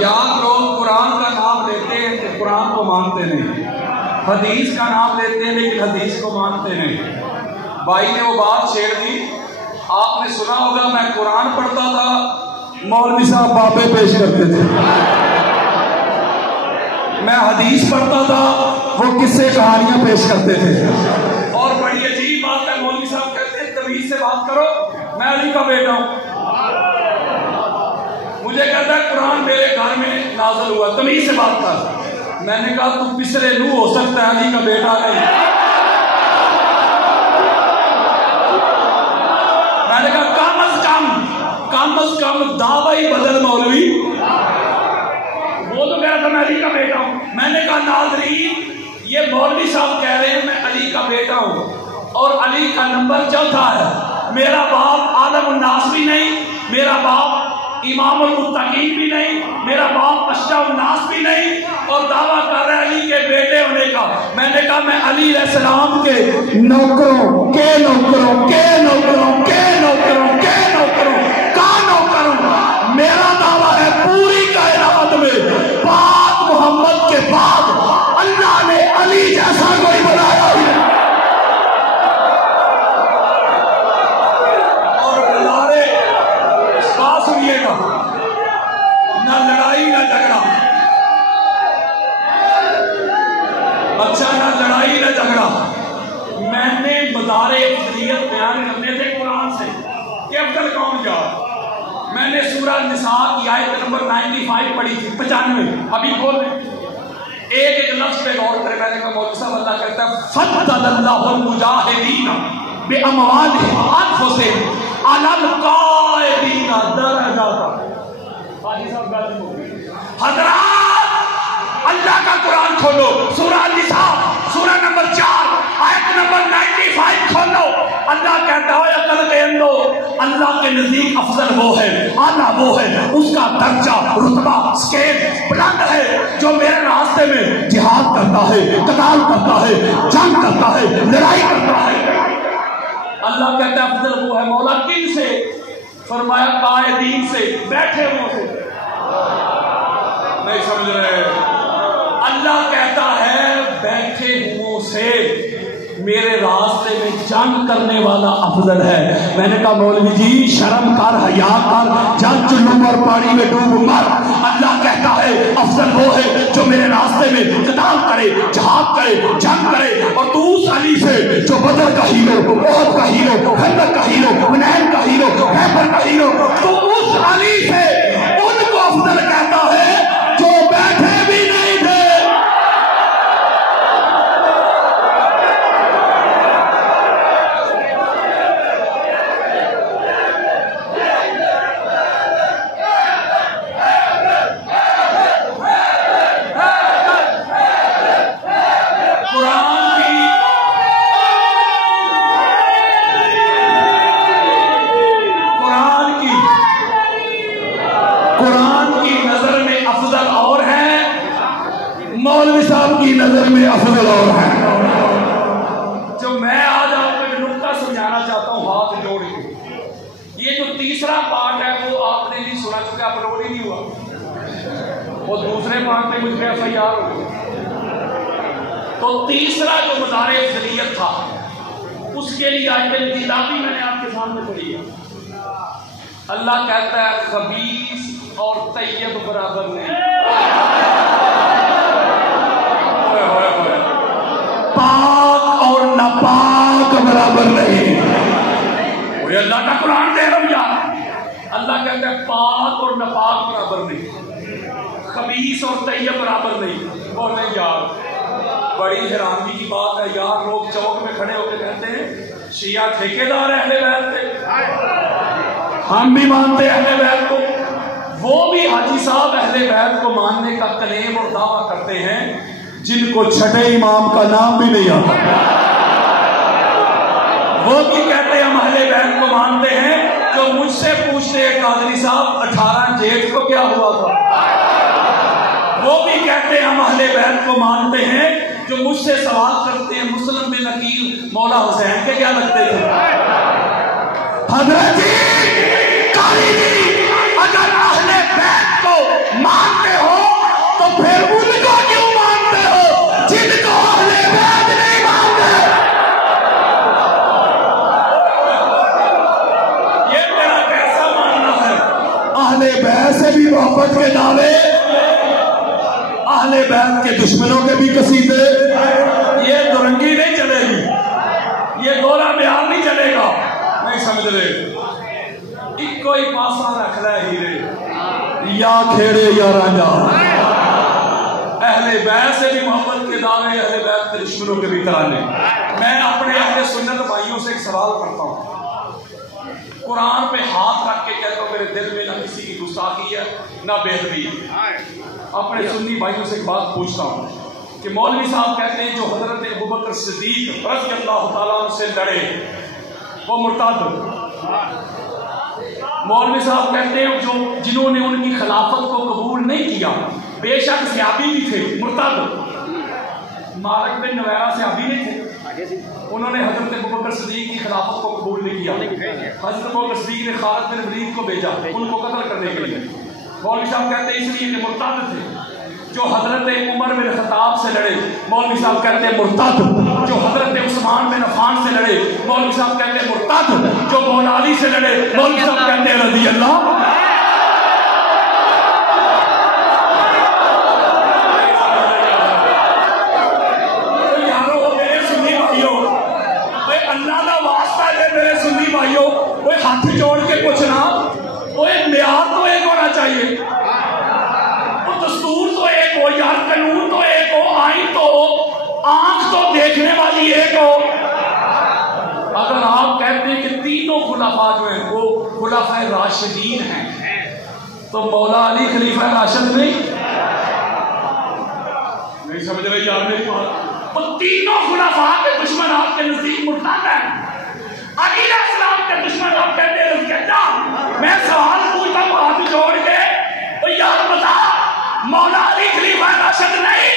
यार लोग कुरान का नाम लेते हैं तो कुरान को मानते नहीं, हदीस का नाम लेते हैं लेकिन हदीस को मानते नहीं। भाई ने वो बात छेड़ दी, आपने सुना होगा मैं कुरान पढ़ता था, मौलवी साहब बाबे पेश करते थे। मैं हदीस पढ़ता था, वो किस्से कहानियां पेश करते थे। और बड़ी अजीब बात है, मौलवी साहब कहते हैं तमीज से बात करो, मैं अली का बेटा हूं। मुझे कहता है कुरान मेरे घर में नाज़िल हुआ, तमीज से बात कर। मैंने कहा तू पिछले नूह हो सकता है, अली का बेटा नहीं। मैंने कहा कम अज कम दावा ही बदल मौलवी। वो तो कह रहा था मैं अली का बेटा हूं। मैंने कहा नाज़रीन, ये मौलवी साहब कह रहे हैं मैं अली का बेटा हूं और अली का नंबर चौथा है। मेरा बाप आलम उन्नास भी नहीं, मेरा बाप इमाम उल मुत्तकीन भी नहीं, मेरा बाप अशरफ उन्नास भी नहीं, और दावा कर रहा है अली के बेटे होने का। मैंने कहा मैं अली अलैहिस्सलाम के नौकरों के नौकरों के नौकरों के नौकरों के नौकरों का नौकर हूं। मेरा दावा है पूरी कायनात में पाक मोहम्मद के बाद अल्लाह ने अली जैसा कोई बनाया ही नहीं। सुनिएगा, ना लड़ाई ना झगड़ा, अच्छा ना लड़ाई ना झगड़ा। मैंने मदारे अफजलियत बयान करने थे कुरान से कि अफजल कौन जा। मैंने सूरह निसा की आयत नंबर 95 पढ़ी थी, 95। अभी बोल एक लफ्ज पे गौर करें। मैंने कहा मौलवी साहब अल्लाह कहता है फद्दलल्लाहुल मुजाहिदीन बिअमवालिहिम अनफुसिहिम अलल काइदीन दरजाता। हाजी साहब गाजी हो गई। हजरात अल्लाह का कुरान खोलो, सूरह निसा सूरह नंबर 4 आयत नंबर 95 खोलो। अल्लाह कहता है अकल के अंदर अल्लाह के नजदीक अफजल वो है, आला वो है, उसका दर्जा रुतबा स्केल बुलंद है जो मेरे रास्ते में जिहाद करता है, कताल करता है, जंग करता है, लड़ाई करता है। अल्लाह कहता है अफजल वो है। मौला किन से? फरमाया कायदीन से, बैठे हुओं से। नहीं समझ रहे? अल्लाह कहता है बैठे हुओं से मेरे रास्ते में जंग करने वाला अफजल है। मैंने कहा मौलवी जी शर्म कर, हया कर, जा चुल्लू और पानी में डूब मर। अल्लाह कहता है अफजल वो है जो मेरे रास्ते में कताल करे, जहाद करे, जंग करे। और तू उस अली से जो बदर का हीरो, ओहद का हीरो, खंदक का हीरो, हुनैन का हीरो, खैबर का हीरो, तो उस अली से उनको अफजल कहता है जो बैठे भी नहीं थे। मौलवी साहब की नजर में अफजल और है। जो मैं आज आपको एक नुक्ता समझाना चाहता हूँ हाथ जोड़ के। ये जो तीसरा पार्ट है वो आपने नहीं सुना चुका, अपलोड ही नहीं हुआ। वो दूसरे पार्ट में मुझे FIR हो गई। तो तीसरा जो मज़ारे अफजलियत था उसके लिए आयत तिलावी मैंने आपके सामने पढ़ी है। अल्लाह कहता है खबीस और तैयब बराबर नहीं, पाक और नापाक बराबर नहीं। वो अल्लाह का कुरान दे रहा यार। अल्लाह कहता है पाक और नापाक बराबर नहीं, खबीस और तैयब बराबर नहीं। बोले यार बड़ी हैरानी की बात है यार। लोग चौक में खड़े होकर कहते हैं शिया ठेकेदार अहले बैत थे, हम भी मानते अहले बैत को। वो भी हाजी साहब अहले बैत को मानने का क्लेम और दावा करते हैं जिनको छठे इमाम का नाम भी नहीं आता। वो भी कहते हैं हम अहले बैत को मानते हैं। जो मुझसे पूछते हैं कादरी साहब 18 जेठ को क्या हुआ था, वो भी कहते हैं हम अहले बैत को मानते हैं। जो मुझसे सवाल करते हैं मुस्लिम बिन अकील मौला हुसैन के क्या लगते थे। हजरत जी अगर अहले बैत को मानते दुश्मनों के भी कसीदे। ये दुरंगी नहीं चलेगी, ये गोला बयान नहीं चलेगा। नहीं समझ रहे? इको ही पासा रख ले हीरे या खेड़े या राजा। अहले बैत से भी मोहब्बत के दावे, अहले बैत के दुश्मनों के भी तराने। मैं अपने अहले सुन्नत भाइयों से एक सवाल करता हूँ, कुरान पे हाथ रख के कहता हूँ मेरे दिल में ना किसी की गुस्ताखी है ना बेदबी। अपने सुन्नी भाइयों से एक बात पूछता हूँ कि मौलवी साहब कहते हैं जो हजरत अबू बकर सिद्दीक रज़ियल्लाहु ताला अन्हु से लड़े वो मुर्ताद। मौलवी साहब कहते हैं जो जिन्होंने उनकी खिलाफत को कबूल नहीं किया, बेशक सहाबी भी थे, मुर्ताद। मालिक बिन नवैरा सहाबी नहीं थे, उन्होंने हजरत अबू बकर सिद्दीक की खिलाफत को कबूल नहीं किया। हजरत अबू बकर सिद्दीक ने खालिद बिन वलीद को भेजा उनको कत्ल करने के लिए। मौलवी साहब कहते हैं इसलिए कि मुर्ताद थे। जो हजरत उमर बिन खत्ताब से लड़े, मौलवी साहब कहते हैं मुर्ताद। जो हजरत उस्मान बिन अफ़्फ़ान से लड़े, मौलवी साहब कहते हैं मुर्ताद। जो मौला अली से लड़े, मौलवी साहब कहते हैं रज़ी अल्लाह। हाथ जोड़ के पूछना, म्यार तो एक होना चाहिए, तो दस्तूर तो एक हो यार, कानून तो एक हो, आइन तो हो, आंख तो देखने वाली एक हो। अगर आप कहते हैं कि तीनों खुलाफा जो है वो खुलाफा राशिदीन हैं, तो मौला अली खलीफा राशिद नहीं समझ रहे यार मेरी बात? वो तीनों खुलाफा के दुश्मन आपके नजदीक मुर्ताद हैं। अलैहिस्सलाम के दुश्मन आप कहते हैं मैं सवाल पूछता हूँ हाथ जोड़ के, तो यार बता मौला अली खलीफा राशिद नहीं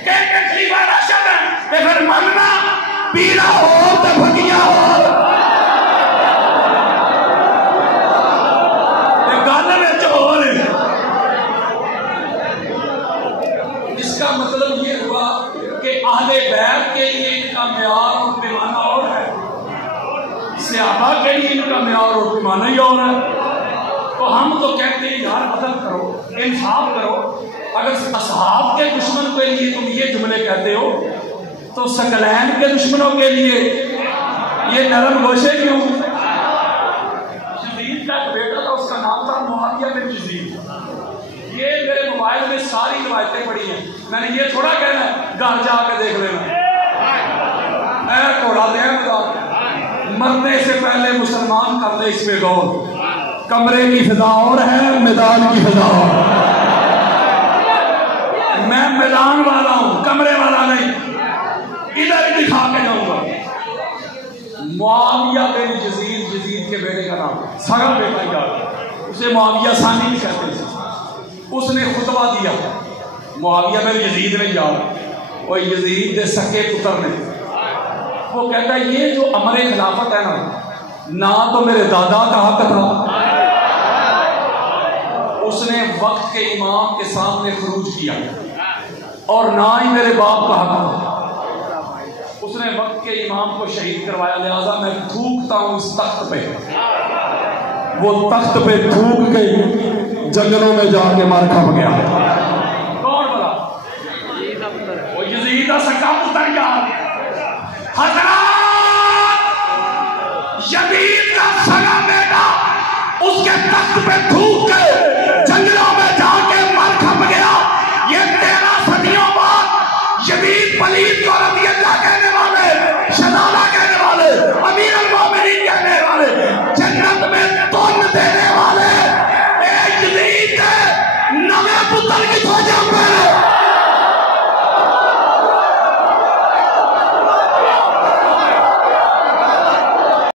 के खलीफा राशिद है? फिर मानना पीला हो तो भगिया हो। गल में और इसका मतलब ये हुआ कि अहले बैत के लिए इनका म्यार और पैमाना और है, सहाबा के लिए इनका म्यार और पैमाना ही और है। तो हम तो कहते हैं यार अदल करो, इंसाफ करो। अगर असहाब के दुश्मन के लिए तुम ये जुमले कहते हो, तो सकलैन के दुश्मनों के लिए ये नरम गोशे क्यों? यजीद का एक बेटा था, उसका नाम था मुआविया बिन यजीद। ये मेरे मोबाइल में सारी रिवायतें पड़ी हैं, मैंने ये थोड़ा कहना है घर जाके देख लेना। मैं थोड़ा देगा मरने से पहले मुसलमान कर दे इसमें गौर। कमरे की फिजा और है, मैदान की फिजा और। मैं मैदान वाला हूं, कमरे वाला नहीं। इधर ही दिखा के जाऊंगा। मुआविया बिन यजीद, यजीद के बेटे का नाम, सगा बेटा यार, उसे मुआविया सानी नहीं कहते। उसने खुतबा दिया, मुआविया बिन यजीद ने यार, और यजीद के सके पुत्र ने, वो कहता है ये जो अमरे खिलाफत है ना तो मेरे दादा का हक था, उसने वक्त के इमाम के सामने खरूज किया, और ना ही मेरे बाप का हक था, उसने वक्त के इमाम को शहीद करवाया। लिहाजा मैं थूकता हूं इस तख्त पे। वो तख्त पे थूक के जंगलों में जाके मार खप गया। कौन बोला? वो यजीद का सका पुत्र यार। यजीद का सगा बेटा उसके तख्त पे थूक के जंगलों में जाके मर खप गया। ये 13 सदियों बाद यजीद पलीद को रज़ी अल्लाह कहने वाले, शहजादा कहने वाले, अमीर अल मोमिनीन कहने वाले, जन्नत में तुन देने वाले एक यजीद नवे पुत्र की खोज में